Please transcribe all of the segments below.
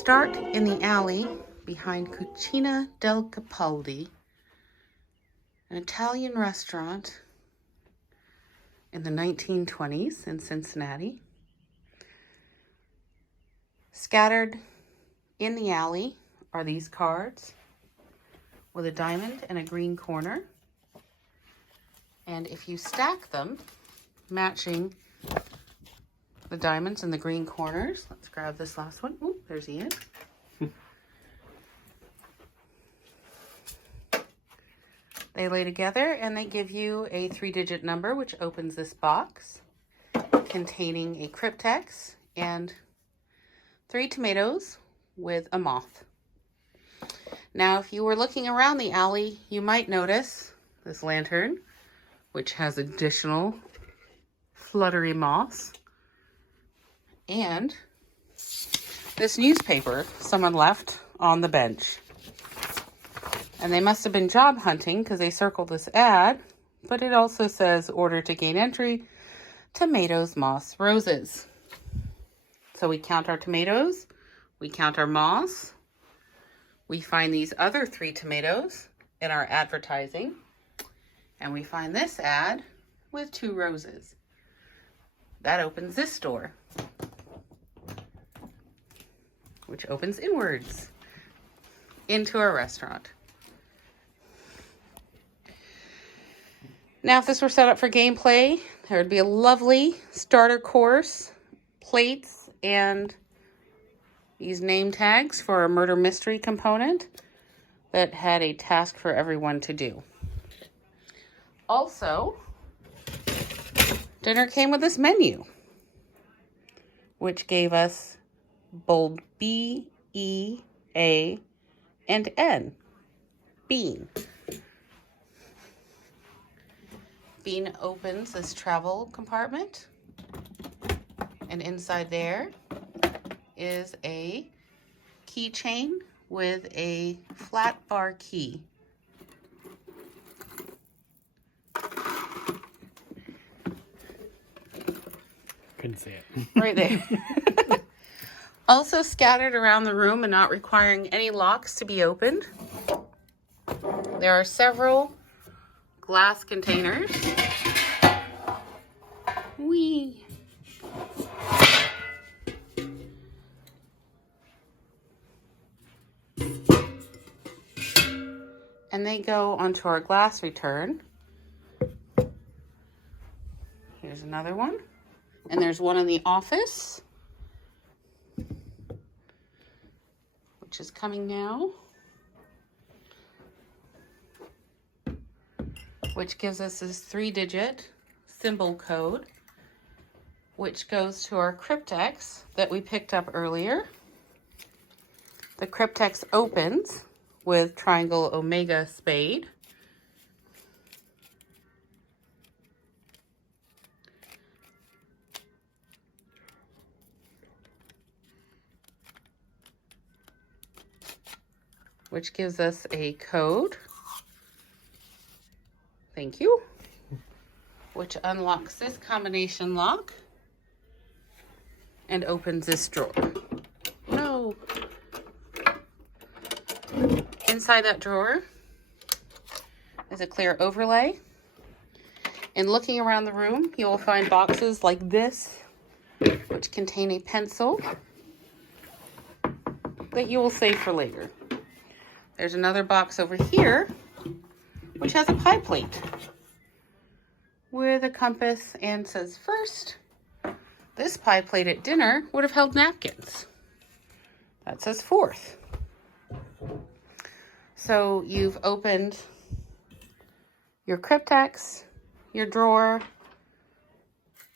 start in the alley behind Cucina del Capaldi, an Italian restaurant in the 1920s in Cincinnati. Scattered in the alley are these cards with a diamond and a green corner. And if you stack them, matching the diamonds and the green corners, let's grab this last one. Ooh, there's Ian. They lay together and they give you a 3-digit number, which opens this box containing a cryptex and 3 tomatoes with a moth. Now, if you were looking around the alley, you might notice this lantern, which has additional fluttery moths, and this newspaper someone left on the bench. And they must have been job hunting because they circled this ad, but it also says order to gain entry, tomatoes, moths, roses. So we count our tomatoes, we count our moths, we find these other 3 tomatoes in our advertising, and we find this ad with 2 roses. That opens this door, which opens inwards into our restaurant. Now, if this were set up for gameplay, there would be a lovely starter course, plates, and these name tags for a murder mystery component that had a task for everyone to do. Also, dinner came with this menu, which gave us bold B, E, A, and N. Bean. Bean opens this travel compartment, and inside there is a keychain with a flat bar key. Couldn't see it. Right there. Also scattered around the room and not requiring any locks to be opened, there are several glass containers. Whee! And they go onto our glass return. Here's another one. And there's one in the office, which is coming now, which gives us this 3-digit symbol code, which goes to our cryptex that we picked up earlier. The cryptex opens with triangle omega spade. Which gives us a code. Thank you. Which unlocks this combination lock and opens this drawer. No. Inside that drawer is a clear overlay. And looking around the room, you will find boxes like this, which contain a pencil that you will save for later. There's another box over here, which has a pie plate with a compass and says first. This pie plate at dinner would have held napkins. That says fourth. So you've opened your cryptex, your drawer,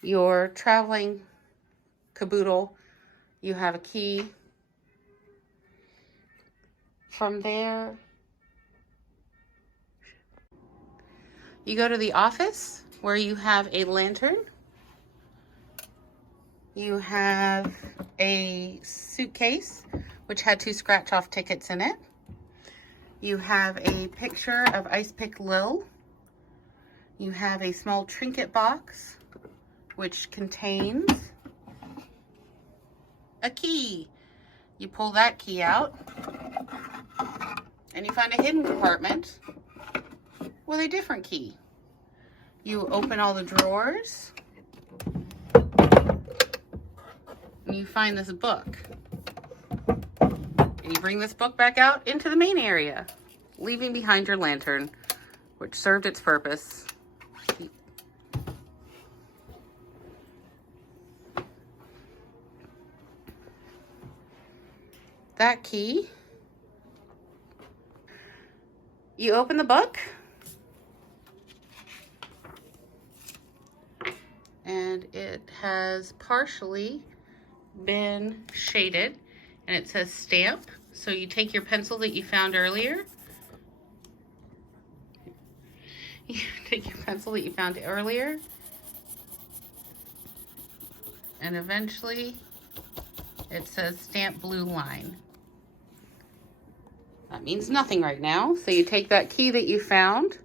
your traveling caboodle. You have a key. From there, you go to the office where you have a lantern. You have a suitcase, which had 2 scratch-off tickets in it. You have a picture of Ice Pick Lil. You have a small trinket box, which contains a key You pull that key out, and you find a hidden compartment with a different key. You open all the drawers, and you find this book. And you bring this book back out into the main area, leaving behind your lantern, which served its purpose. That key, you open the book, and it has partially been shaded, and it says stamp. So you take your pencil that you found earlier, and eventually it says stamp blue line. That means nothing right now. So you take that key that you found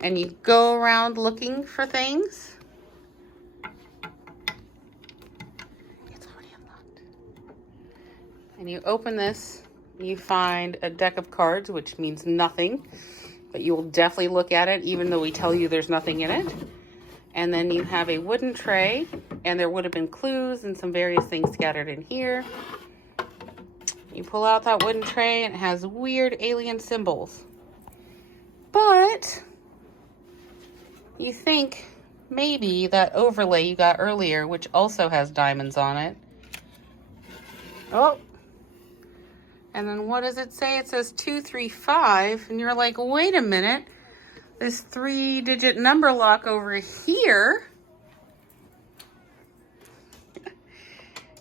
and you go around looking for things. It's already unlocked. And you open this, you find a deck of cards, which means nothing, but you will definitely look at it even though we tell you there's nothing in it. And then you have a wooden tray, and there would have been clues and some various things scattered in here. You pull out that wooden tray, and it has weird alien symbols. But you think maybe that overlay you got earlier, which also has diamonds on it. Oh. And then what does it say? It says 235, and you're like, wait a minute. This 3-digit number lock over here.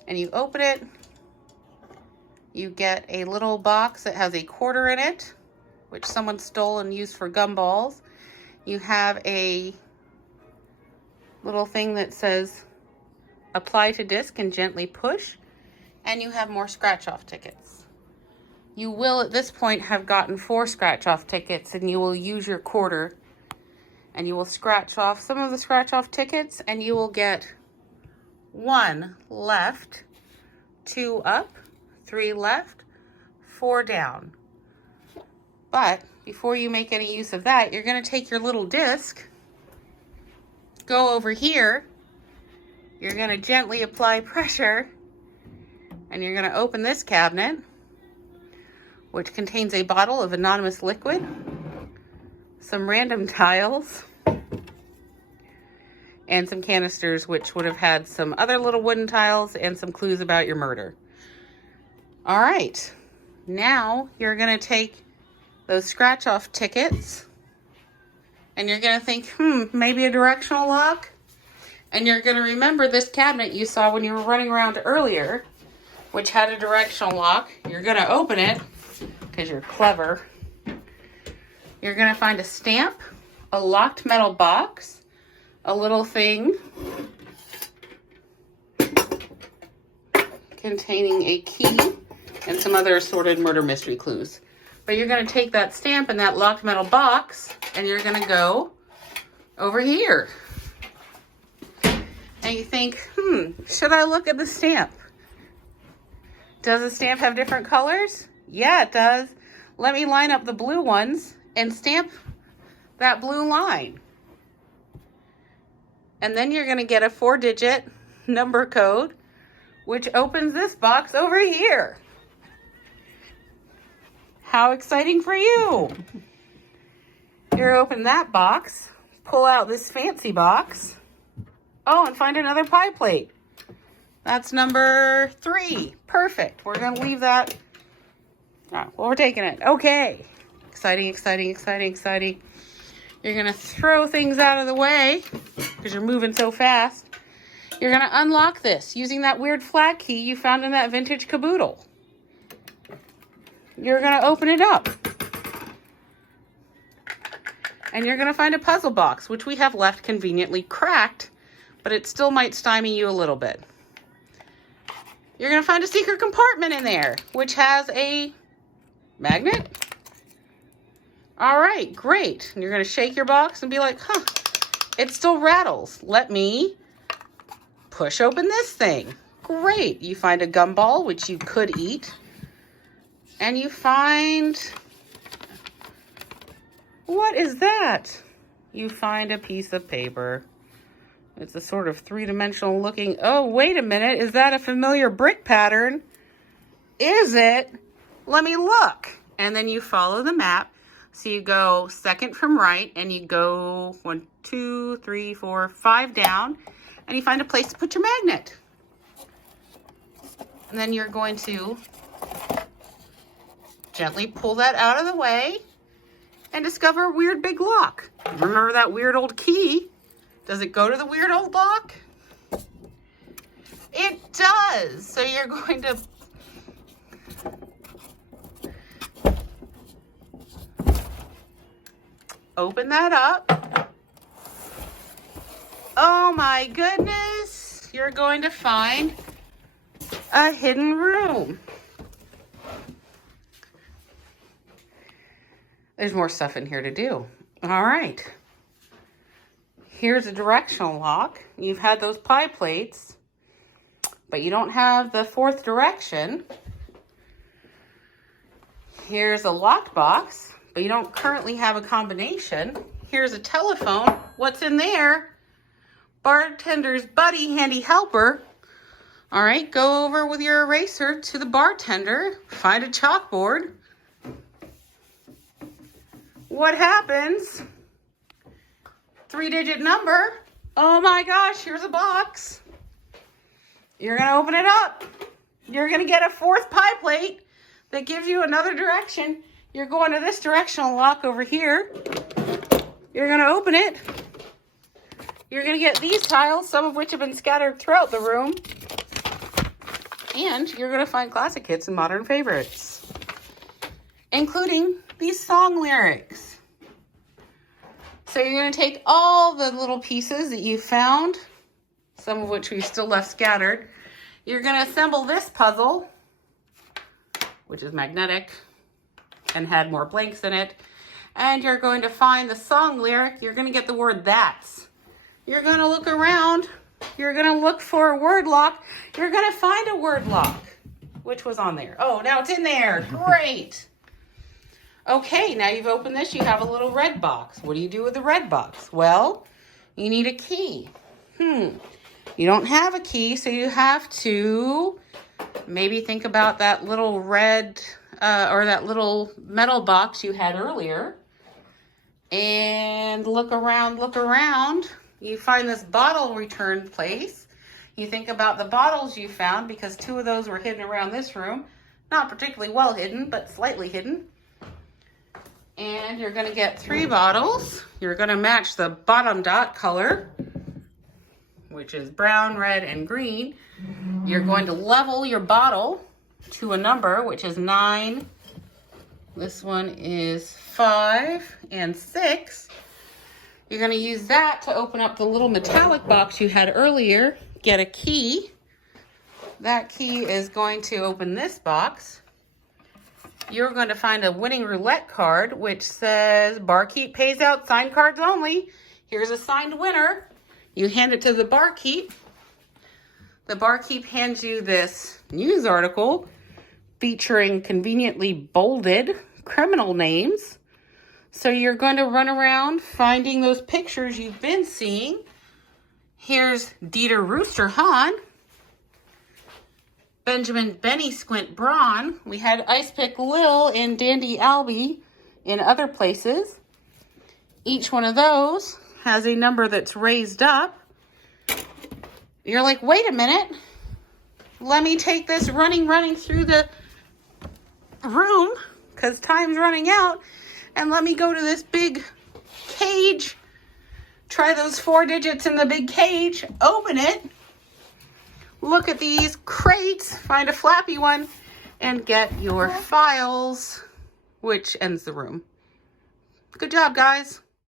And you open it. You get a little box that has a quarter in it, which someone stole and used for gumballs. You have a little thing that says apply to disc and gently push. And you have more scratch-off tickets. You will at this point have gotten 4 scratch-off tickets, and you will use your quarter and you will scratch off some of the scratch-off tickets, and you will get 1 left, 2 up, 3 left, 4 down. But before you make any use of that, you're going to take your little disc, go over here, you're going to gently apply pressure, and you're going to open this cabinet, which contains a bottle of anonymous liquid, some random tiles, and some canisters, which would have had some other little wooden tiles and some clues about your murder. All right, now you're going to take those scratch-off tickets, and you're going to think, maybe a directional lock? And you're going to remember this cabinet you saw when you were running around earlier, which had a directional lock. You're going to open it, because you're clever. You're going to find a stamp, a locked metal box, a little thing containing a key, and some other assorted murder mystery clues. But you're going to take that stamp and that locked metal box, and you're going to go over here. And you think, should I look at the stamp? Does the stamp have different colors? Yeah, it does. Let me line up the blue ones and stamp that blue line. And then you're going to get a 4-digit number code, which opens this box over here. How exciting for you. You're open that box, pull out this fancy box. Oh, and find another pie plate. That's number 3. Perfect. We're going to leave that. Oh, well, we're taking it. Okay. Exciting, exciting, exciting, exciting. You're going to throw things out of the way because you're moving so fast. You're going to unlock this using that weird flag key you found in that vintage caboodle. You're going to open it up. And you're going to find a puzzle box, which we have left conveniently cracked, but it still might stymie you a little bit. You're going to find a secret compartment in there, which has a magnet. All right, great. And you're going to shake your box and be like, it still rattles. Let me push open this thing. Great. You find a gumball, which you could eat. And you find... What is that? You find a piece of paper. It's a sort of three-dimensional looking... Oh, wait a minute. Is that a familiar brick pattern? Is it? Let me look. And then you follow the map. So you go second from right, and you go 1, 2, 3, 4, 5 down, and you find a place to put your magnet. And then you're going to gently pull that out of the way and discover a weird big lock. Remember that weird old key? Does it go to the weird old lock? It does. So you're going to open that up. Oh my goodness. You're going to find a hidden room. There's more stuff in here to do. All right. Here's a directional lock. You've had those pie plates, but you don't have the fourth direction. Here's a locked box, but you don't currently have a combination. Here's a telephone. What's in there? Bartender's buddy, handy helper. All right, go over with your eraser to the bartender. Find a chalkboard. What happens? 3-digit number. Oh my gosh, here's a box. You're gonna open it up. You're gonna get a fourth pie plate that gives you another direction. You're going to this directional lock over here. You're gonna open it. You're gonna get these tiles, some of which have been scattered throughout the room. And you're gonna find classic hits and modern favorites, including these song lyrics. So you're going to take all the little pieces that you found, some of which we still left scattered. You're going to assemble this puzzle, which is magnetic and had more blanks in it. And you're going to find the song lyric. You're going to get the word that's. You're going to look around. You're going to look for a word lock. You're going to find a word lock, which was on there. Oh, now it's in there. Great. Okay, now you've opened this, you have a little red box. What do you do with the red box? Well, you need a key. You don't have a key, so you have to maybe think about that little red or that little metal box you had earlier. And look around, look around. You find this bottle return place. You think about the bottles you found because 2 of those were hidden around this room. Not particularly well hidden, but slightly hidden. And you're going to get 3 bottles. You're going to match the bottom dot color, which is brown, red, and green. You're going to level your bottle to a number, which is 9. This one is 5 and 6. You're going to use that to open up the little metallic box you had earlier. Get a key. That key is going to open this box. You're going to find a winning roulette card, which says, Barkeep pays out signed cards only. Here's a signed winner. You hand it to the barkeep. The barkeep hands you this news article featuring conveniently bolded criminal names. So you're going to run around finding those pictures you've been seeing. Here's Dieter Rooster Hahn. Benjamin Benny Squint Braun. We had Ice Pick Lil and Dandy Albie in other places. Each one of those has a number that's raised up. You're like, wait a minute. Let me take this running through the room because time's running out. And let me go to this big cage. Try those 4 digits in the big cage. Open it. Look at these crates, find a flappy one, and get your files, which ends the room. Good job, guys.